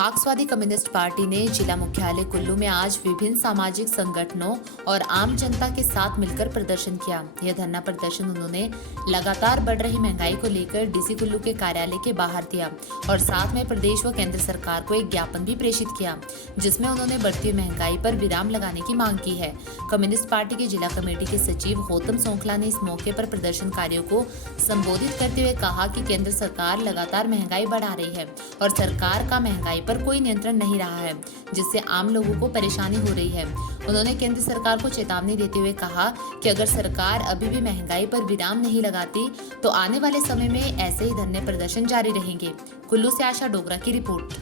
मार्क्सवादी communist party ने जिला मुख्यालय कुल्लू में आज विभिन्न सामाजिक संगठनों और आम जनता के साथ मिलकर प्रदर्शन किया। यह धरना प्रदर्शन उन्होंने लगातार बढ़ रही महंगाई को लेकर डीसी कुल्लू के कार्यालय के बाहर दिया और साथ में प्रदेश व केंद्र सरकार को एक ज्ञापन भी प्रेषित किया, जिसमें उन्होंने बढ़ती महंगाई पर विराम लगाने की मांग की है। कम्युनिस्ट पार्टी की जिला कमेटी के सचिव गौतम सोंखला ने इस मौके पर प्रदर्शनकारियों को संबोधित करते हुए कहा कि केंद्र सरकार लगातार महंगाई बढ़ा रही है और सरकार का महंगाई पर कोई नियंत्रण नहीं रहा है, जिससे आम लोगों को परेशानी हो रही है। उन्होंने केंद्र सरकार को चेतावनी देते हुए कहा कि अगर सरकार अभी भी महंगाई पर विराम नहीं लगाती तो आने वाले समय में ऐसे ही धरने प्रदर्शन जारी रहेंगे। कुल्लू से आशा डोगरा की रिपोर्ट।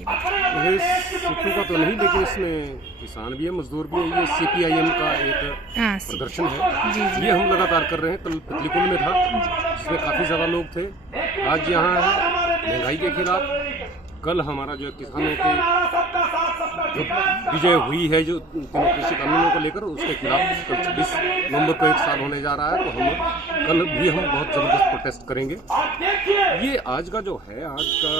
ये सिक्कों का तो नहीं, लेकिन इसमें किसान भी है, मजदूर भी है। ये CPIM का एक प्रदर्शन है। ये हम लगातार कर रहे हैं। कल पतलीकुल में था, जिसमें काफ़ी ज़्यादा लोग थे। आज यहाँ है महंगाई के खिलाफ। कल हमारा जो किसानों की जो विजय हुई है, जो तीनों कृषि कानूनों को लेकर, उसके खिलाफ कल 26 नवंबर को 1 साल होने जा रहा है। तो हम कल भी बहुत ज़बरदस्त प्रोटेस्ट करेंगे। ये आज का जो है, आज का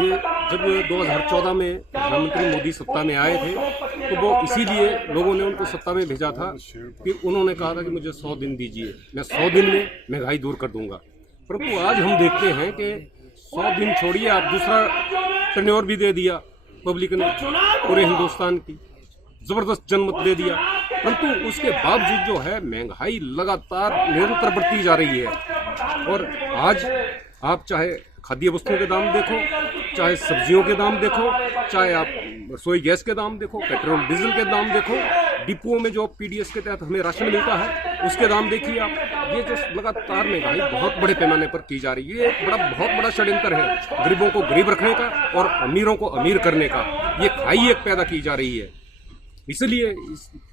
ये जब 2014 में प्रधानमंत्री मोदी सत्ता में आए थे, तो वो इसीलिए लोगों ने उनको सत्ता में भेजा था कि उन्होंने कहा था कि मुझे 100 दिन दीजिए, मैं 100 दिन में महंगाई दूर कर दूंगा। परंतु आज हम देखते हैं कि 100 दिन छोड़िए, आप दूसरा टेन्योर भी दे दिया पब्लिक ने, पूरे हिंदुस्तान की जबरदस्त जनमत दे दिया। परंतु उसके बावजूद जो है महंगाई लगातार निरंतर बढ़ती जा रही है। और आज आप चाहे खाद्य वस्तुओं के दाम देखो, चाहे सब्जियों के दाम देखो, चाहे आप रसोई गैस के दाम देखो, पेट्रोल डीजल के दाम देखो, डिपुओं में जो PDS के तहत हमें राशन मिलता है उसके दाम देखिए आप। ये जो लगातार महंगाई बहुत बड़े पैमाने पर की जा रही है, ये बहुत बड़ा षड्यंत्र है गरीबों को गरीब रखने का और अमीरों को अमीर करने का। ये खाई एक पैदा की जा रही है। इसलिए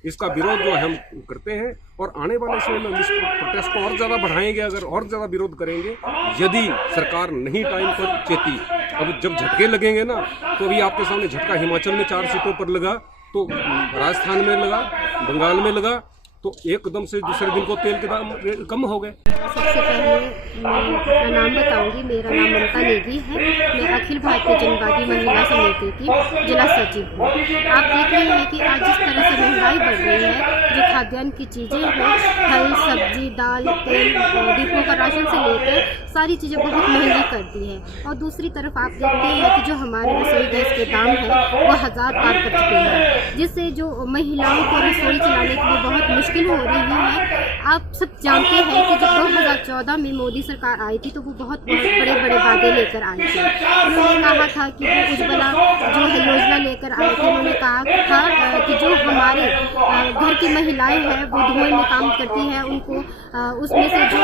इसका विरोध जो हम करते हैं और आने वाले समय में इस प्रोटेस्ट को और ज़्यादा बढ़ाएंगे। अगर और ज़्यादा विरोध करेंगे, यदि सरकार नहीं टाइम पर चेती। अब जब झटके लगेंगे ना, तो अभी आपके सामने झटका हिमाचल में 4 सीटों पर लगा, तो राजस्थान में लगा, बंगाल में लगा, तो एकदम से दूसरे दिन को तेल के दाम कम हो गए। सबसे पहले मैं अपना नाम बताऊंगी। मेरा नाम ममता नेगी है। मैं अखिल भारतीय जनवादी महिला समिति की जिला सचिव हूँ। आप देख रहे हैं कि आज जिस तरह से महंगाई बढ़ रही है, जो खाद्यान्न की चीज़ें हैं, फल, सब्जी, दाल, तेल, डिपो का राशन से लेकर सारी चीज़ें बहुत महंगी कर दी है। और दूसरी तरफ आप देखते हैं कि जो हमारे रसोई गैस के दाम हैं वो 1000 पार कर चुके हैं, जिससे जो महिलाओं को रसोई चलाने के लिए बहुत मुश्किल हो रही है। आप सब जानते हैं कि जब 2014 में मोदी सरकार आई थी तो वो बहुत बड़े बड़े वादे लेकर आई थी। उन्होंने कहा था कि वो उज्ज्वला जो है योजना लेकर आए थे। उन्होंने कहा था कि जो हमारे घर की महिलाएं हैं वो धुएं में काम करती हैं, उनको उसमें से जो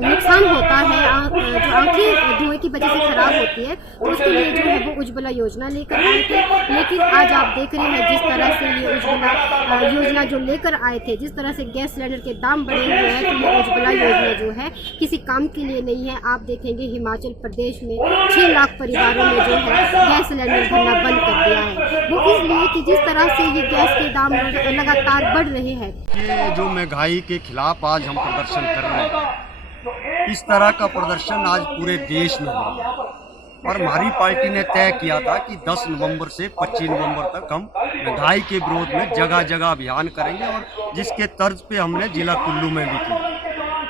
नुकसान होता है, जो आंखें धुएं की वजह से खराब होती है, तो उसके लिए जो है वो उज्ज्वला योजना लेकर आए थे। लेकिन आज आप देख रहे हैं जिस तरह से ये उज्ज्वला योजना जो लेकर आए थे, जिस तरह से गैस सिलेंडर के दाम बढ़े हुए हैं, तो ये उज्ज्वला योजना जो है किसी काम के लिए नहीं है। आप देखेंगे हिमाचल प्रदेश में 6 लाख परिवारों में जो है गैस सिलेंडर भरना बंद कर दिया है। वो इसलिए कि जिस तरह से ये गैस के दाम लगातार बढ़ रहे हैं। ये जो महंगाई के खिलाफ आज हम प्रदर्शन कर रहे हैं, इस तरह का प्रदर्शन आज पूरे देश में हो। और हमारी पार्टी ने तय किया था कि 10 नवंबर से 25 नवंबर तक हम महंगाई के विरोध में जगह जगह अभियान करेंगे, और जिसके तर्ज पे हमने जिला कुल्लू में भी की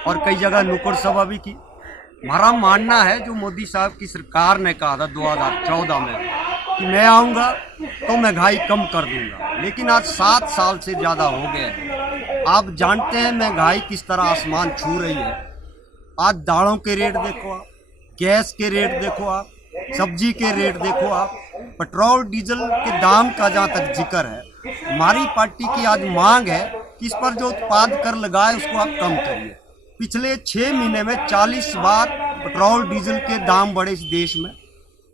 और कई जगह नुक्कड़ सभा भी की। हमारा मानना है, जो मोदी साहब की सरकार ने कहा था 2014 में कि मैं आऊँगा तो महंगाई कम कर दूंगा, लेकिन आज 7 साल से ज़्यादा हो गए हैं। आप जानते हैं महंगाई किस तरह आसमान छू रही है। आज दालों के रेट देखो आप, गैस के रेट देखो आप, सब्जी के रेट देखो आप, पेट्रोल डीजल के दाम का जहाँ तक जिक्र है, हमारी पार्टी की आज मांग है कि इस पर जो उत्पाद कर लगाए उसको आप कम करिए। पिछले 6 महीने में 40 बार पेट्रोल डीजल के दाम बढ़े इस देश में,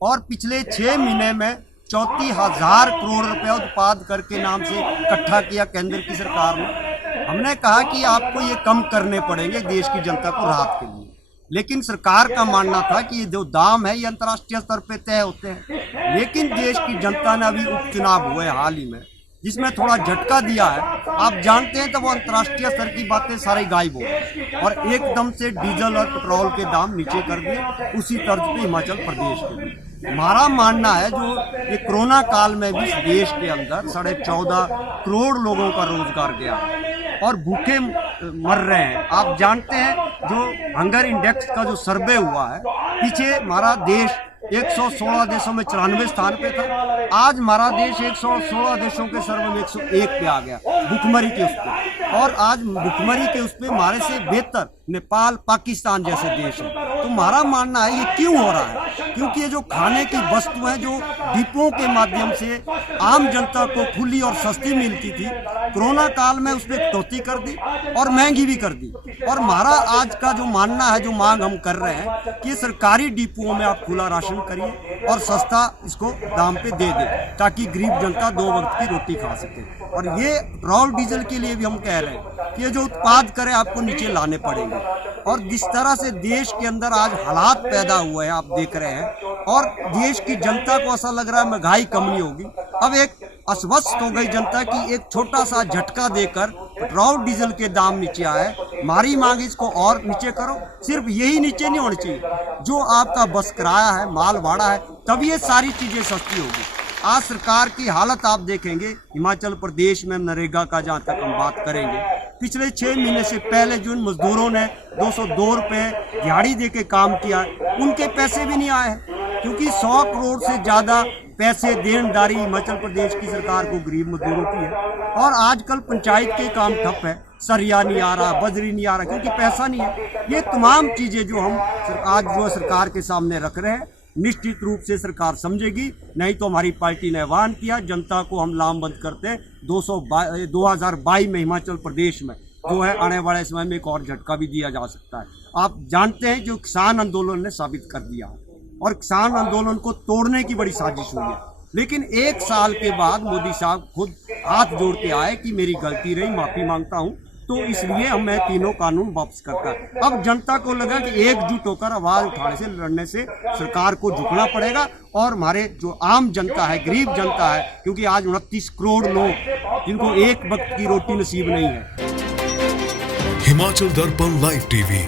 और पिछले 6 महीने में 34,000 करोड़ रुपया उत्पाद कर के नाम से इकट्ठा किया केंद्र की सरकार ने। हमने कहा कि आपको ये कम करने पड़ेंगे देश की जनता को राहत के लिए, लेकिन सरकार का मानना था कि ये जो दाम है ये अंतर्राष्ट्रीय स्तर पे तय होते हैं। लेकिन देश की जनता ने, अभी उपचुनाव हुए हाल ही में, जिसमें थोड़ा झटका दिया है। आप जानते हैं तो वो अंतर्राष्ट्रीय स्तर की बातें सारी गायब हो गई और एकदम से डीजल और पेट्रोल के दाम नीचे कर दिए। उसी तर्ज पे हिमाचल प्रदेश के भी हमारा मानना है, जो ये कोरोना काल में भी देश के अंदर 14.5 करोड़ लोगों का रोजगार गया और भूखे मर रहे हैं। आप जानते हैं जो हंगर इंडेक्स का जो सर्वे हुआ है, पीछे हमारा देश 116 देशों में 94 स्थान पे था, आज हमारा देश 116 देशों के सर्वे में 101 पे आ गया भुखमरी के उस पे। और आज भुखमरी के उस पे हमारे से बेहतर नेपाल, पाकिस्तान जैसे देश हैं। तो हमारा मानना है ये क्यों हो रहा है, क्योंकि ये जो खाने की वस्तु है जो डिपों के माध्यम से आम जनता को खुली और सस्ती मिलती थी, कोरोना काल में उस पर कटौती कर दी और महंगी भी कर दी। और हमारा आज का जो मानना है, जो मांग हम कर रहे हैं कि सरकारी डिपोओं में आप खुला राशन करिए और सस्ता इसको दाम पे दे दे, ताकि गरीब जनता 2 वक्त की रोटी खा सके। और ये पेट्रोल डीजल के लिए भी हम कह रहे हैं कि ये जो उत्पाद करे आपको नीचे लाने पड़ेंगे। और जिस तरह से देश के अंदर आज हालात पैदा हुए हैं आप देख रहे हैं, और देश की जनता को ऐसा लग रहा है महंगाई कम नहीं होगी। अब एक अस्वस्थ हो गई जनता की एक छोटा सा झटका देकर पेट्रोल डीजल के दाम नीचे आए। हमारी मांग इसको और नीचे करो, सिर्फ यही नीचे नहीं होनी चाहिए, जो आपका बस किराया है, माल भाड़ा है, तब ये सारी चीजें सस्ती होगी। आज सरकार की हालत आप देखेंगे हिमाचल प्रदेश में नरेगा का, जहाँ तक हम बात करेंगे, पिछले 6 महीने से पहले जिन मजदूरों ने 202 रुपये दिहाड़ी दे के काम किया, उनके पैसे भी नहीं आए हैं, क्योंकि 100 करोड़ से ज़्यादा पैसे देनदारी हिमाचल प्रदेश की सरकार को गरीब मजदूरों की है। और आजकल पंचायत के काम ठप है, सरिया नहीं आ रहा, बजरी नहीं आ रहा, क्योंकि पैसा नहीं है। ये तमाम चीज़ें जो हम आज जो सरकार के सामने रख रहे हैं, निश्चित रूप से सरकार समझेगी। नहीं तो हमारी पार्टी ने ऐलान किया, जनता को हम लामबंद करते हैं। 2022 में हिमाचल प्रदेश में जो है आने वाले समय में एक और झटका भी दिया जा सकता है। आप जानते हैं जो किसान आंदोलन ने साबित कर दिया, और किसान आंदोलन को तोड़ने की बड़ी साजिश हुई है। लेकिन 1 साल के बाद मोदी साहब खुद हाथ जोड़ के आए कि मेरी गलती रही, माफ़ी मांगता हूँ, तो इसलिए हमें तीनों कानून वापस करता है। अब जनता को लगा कि एकजुट होकर आवाज उठाने से, लड़ने से सरकार को झुकना पड़ेगा। और हमारे जो आम जनता है, गरीब जनता है, क्योंकि आज 29 करोड़ लोग जिनको एक वक्त की रोटी नसीब नहीं है। हिमाचल दर्पण लाइव टीवी